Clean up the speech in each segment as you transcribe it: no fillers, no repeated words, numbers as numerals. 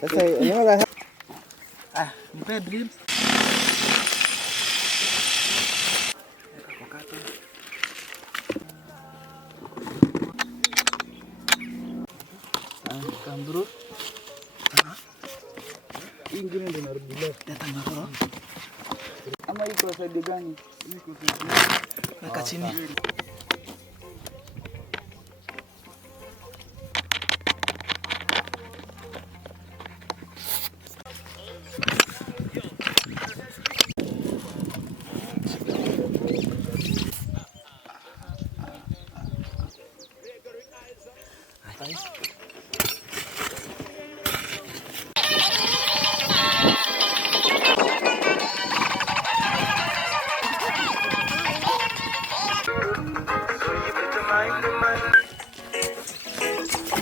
Sasa eneo la nipe dreams. Kamburu. Ingine ndio narudi leo. Tatangoro. Ama iko side gani? Iko side. Weka chini.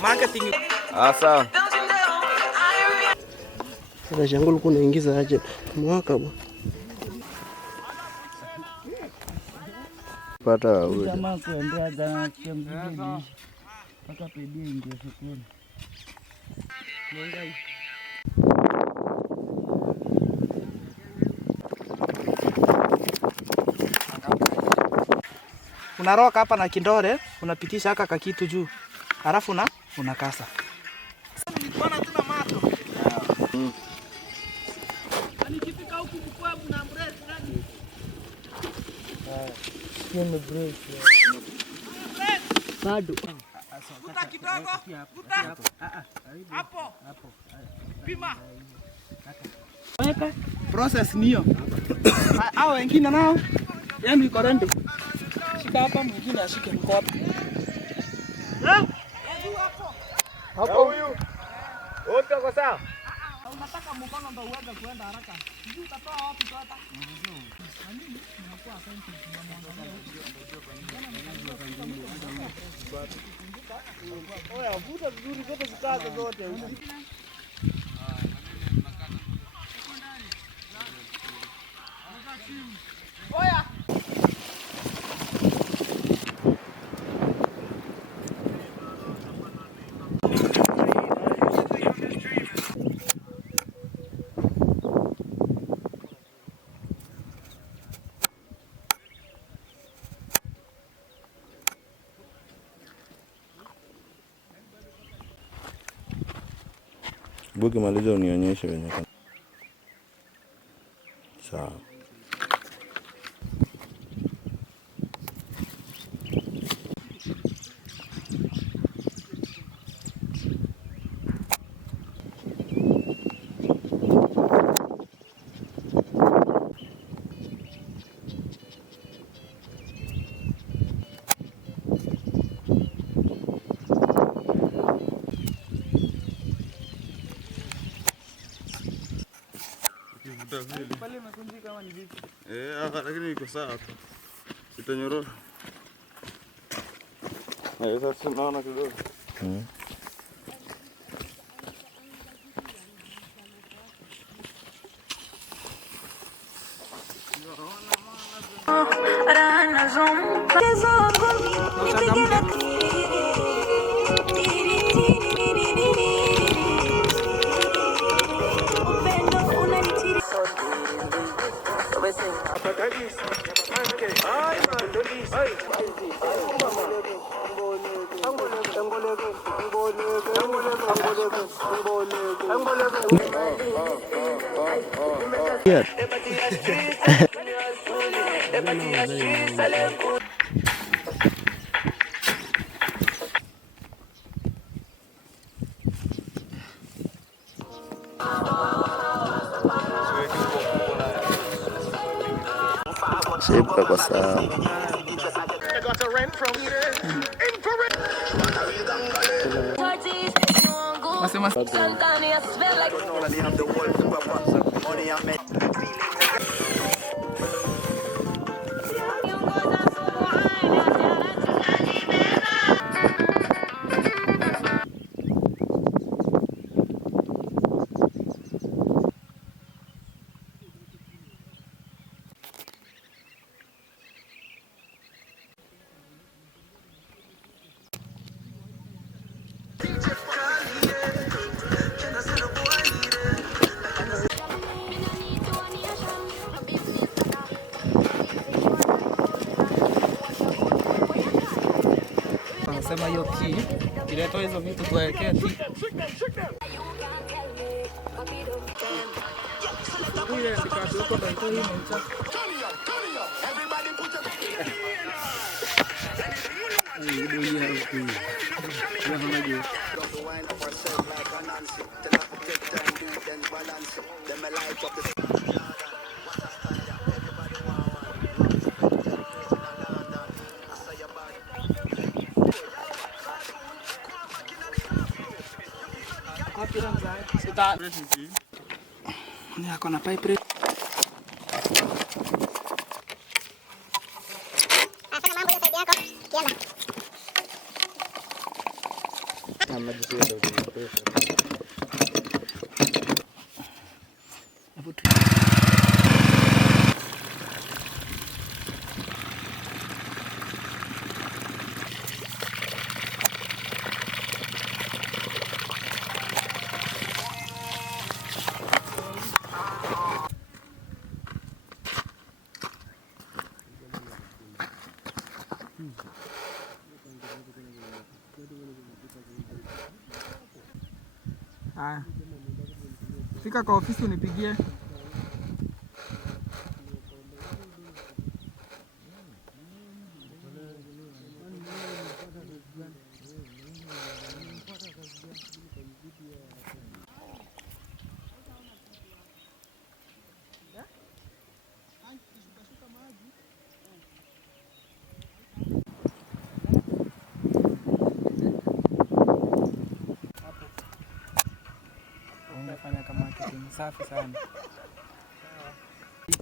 Marketing. Sawa. Sasa shangu ulikuwa unaingiza aje mwaka bwana? Pata wewe. Kama kuendea za kemgeni. Paka pedie ingie sokoni. Unaroka hapa na kindore, unapitisha haka kakitu juu. Halafu unakasa. Bwana tuna mato. Anikifika huku kwa mna mrefu nani? Sio break. Bado. Vuta kidogo. Vuta. Hapo. Pima. Weka. Process niyo. Hao wengine nao. Yenu iko rende. Shika hapa mwingine ashike mkono. Hapo huyu. Wote wako sawa? Unataka mkono ndio uweze kuenda haraka. Sijui utatoa wapi toka. Nini? Unakuwa asante kwa oya, vuta vizuri zote zikaze zote. Oya. Buki maliza unionyeshe wenye. Sawa. Pale imekunjika kama ni vipi? Lakini iko sawa tu. Itanyorosha. Sasa tunaona kidogo. Yeah. Shapeka kwa sawa. Sema hiyo key iletoa hizo vitu tuwekea key. Huyu ndikazi huko ndo itoa hii mcha. Ni ako na pipe. Haya. Fika kwa ofisi unipigie. Safi sana.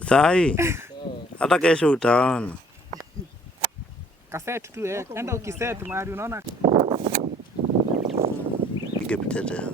Sai. Hata kesho utaona. Kaset tu enda ukiset mahali unaona. Piga picha tena.